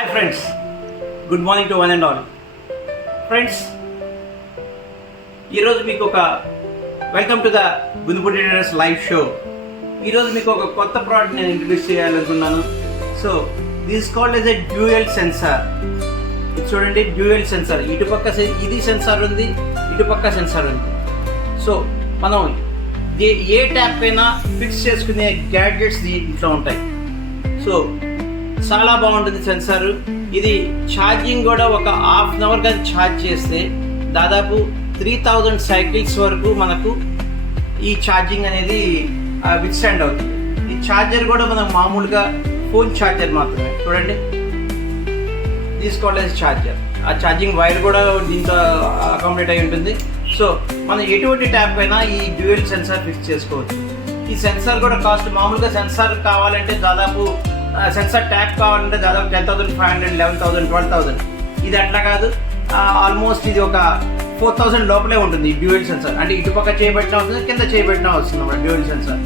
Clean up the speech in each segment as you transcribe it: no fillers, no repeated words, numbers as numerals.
Hi friends, good morning to one and all. Friends, ఈరోజు మీకు ఒక welcome to the Gunuputi traders live show. ఈరోజు మీకు ఒక కొత్త ప్రోడక్ట్ నేను ఇంట్రడ్యూస్ చేయాలనుకున్నాను. So this called is a dual sensor. ఇది చూడండి, డ్యూయల్ సెన్సార్. ఇటుపక్క ఇది సెన్సార్ ఉంది, ఇటుపక్క సెన్సార్ ఉంది. సో మనం ఏ ట్యాప్ అయినా ఫిక్స్ చేసుకునే గ్యాడ్జెట్స్ ఇంట్లో ఉంటాయి. సో చాలా బాగుంటుంది సెన్సార్. ఇది ఛార్జింగ్ కూడా ఒక హాఫ్ అన్ అవర్ కానీ ఛార్జ్ చేస్తే దాదాపు 3000 సైకిల్స్ వరకు మనకు ఈ ఛార్జింగ్ అనేది విత్స్టాండ్ అవుతుంది. ఈ ఛార్జర్ కూడా మనం మామూలుగా ఫోన్ ఛార్జర్ మాత్రమే. చూడండి, తీసుకోవాలి ఛార్జర్. ఆ ఛార్జింగ్ వైర్ కూడా దీంతో అకామిడేట్ అయి ఉంటుంది. సో మనం ఎటువంటి ట్యాప్ అయినా ఈ డ్యూయల్ సెన్సార్ ఫిక్స్ చేసుకోవచ్చు. ఈ సెన్సార్ కూడా కాస్ట్ మామూలుగా సెన్సార్ కావాలంటే దాదాపు సెన్సార్ ట్యాప్ కావాలంటే దాదాపు 10,500, 11,000, 12,000. ఇది అట్లా కాదు, ఆల్మోస్ట్ ఇది ఒక 4,000 లోపలే ఉంటుంది ఈ డ్యూయల్ సెన్సార్. అంటే ఇటుపక్క చేయబెట్టినా వస్తుంది, కింద చేయబెట్టినా వస్తుంది అన్నమాట డ్యూయల్ సెన్సార్.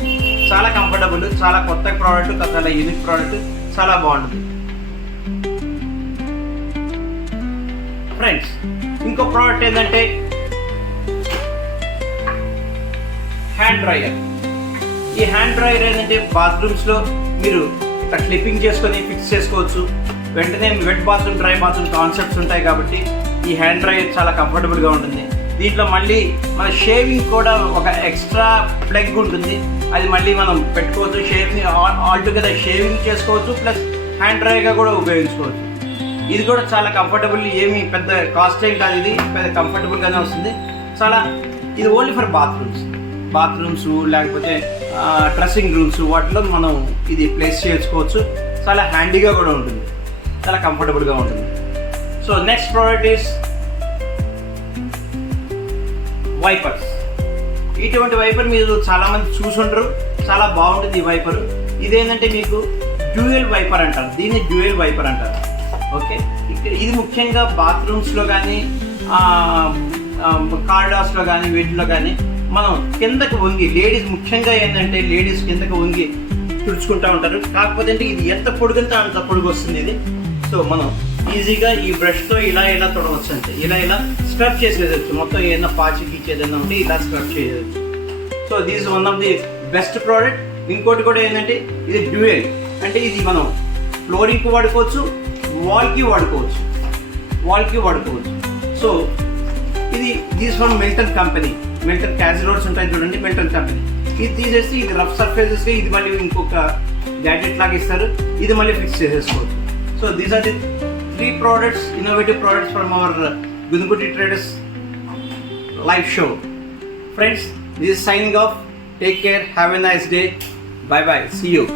చాలా కంఫర్టబుల్, చాలా కొత్త ప్రోడక్ట్, చాలా యూనిక్ ప్రోడక్ట్, చాలా బాగుంటుంది. ఫ్రెండ్స్, ఇంకో ప్రోడక్ట్ ఏంటంటే హ్యాండ్ డ్రైయర్. ఈ హ్యాండ్ డ్రైయర్ ఏంటంటే బాత్రూమ్స్లో మీరు ఇట్లా క్లిప్పింగ్ చేసుకొని ఫిక్స్ చేసుకోవచ్చు. వెంటనే wet bathroom, dry bathroom concepts ఉంటాయి కాబట్టి ఈ హ్యాండ్ డ్రైయర్ చాలా కంఫర్టబుల్గా ఉంటుంది. దీంట్లో మళ్ళీ మన షేవింగ్ కూడా ఒక ఎక్స్ట్రా ప్లగ్ ఉంటుంది, అది మళ్ళీ మనం పెట్టుకోవచ్చు. షేవింగ్ ఆల్టుగెదర్ షేవింగ్ చేసుకోవచ్చు, ప్లస్ హ్యాండ్ డ్రైయర్గా కూడా ఉపయోగించుకోవచ్చు. ఇది కూడా చాలా కంఫర్టబుల్, ఏమి పెద్ద కాస్ట్ ఏం కాదు, ఇది పెద్ద కంఫర్టబుల్గానే వస్తుంది. చాలా ఇది ఓన్లీ ఫర్ బాత్రూమ్స్ లేకపోతే డ్రెస్సింగ్ రూమ్స్ వాటిలో మనం ఇది ప్లేస్ చేసుకోవచ్చు. చాలా హ్యాండీగా కూడా ఉంటుంది, చాలా కంఫర్టబుల్గా ఉంటుంది. So next product is wipers. ఇటువంటి వైపర్ మీరు చాలామంది చూసుంటారు, చాలా బాగుంటుంది ఈ వైపరు. ఇదేంటంటే మీకు డ్యూయల్ వైపర్ అంటారు, దీన్ని డ్యూయల్ వైపర్ అంటారు. ఓకే, ఇది ముఖ్యంగా బాత్రూమ్స్లో కానీ కారిడార్స్లో కానీ వీటిలో కానీ మనం కిందకు వంగి, లేడీస్ ముఖ్యంగా ఏంటంటే లేడీస్ కిందకు వంగి తుడుచుకుంటూ ఉంటారు. కాకపోతే అంటే ఇది ఎంత పొడుగుంటే అంత పొడుగు వస్తుంది ఇది. సో మనం ఈజీగా ఈ బ్రష్తో ఇలా తొడవచ్చు, అంతే ఇలా స్క్రబ్ చేసేయచ్చు. మొత్తం ఏదైనా పాచి గీచేదైనా ఉంటే ఇలా స్క్రబ్ చేయవచ్చు. So this one of the best product. ఇంకోటి కూడా ఏంటంటే ఇది డ్యూయల్, అంటే ఇది మనం ఫ్లోరింగ్కి వాడుకోవచ్చు, వాల్కి వాడుకోవచ్చు. సో ఇది these from Milton company. Milton క్యాజిరోడ్స్ ఉంటాయి చూడండి, మిల్టన్ కంపెనీ. ఇది తీసేసి ఇది రఫ్ సర్ఫేసెస్కి ఇది మళ్ళీ ఇంకొక గ్యాడ్జెట్ లాగా ఇస్తారు, ఇది మళ్ళీ ఫిక్స్ చేసేసుకోవచ్చు. So these are the 3 products, innovative products from our Gunuputi Traders live show. Friends, this is signing off. Take care. Have a nice day. Bye bye. See you.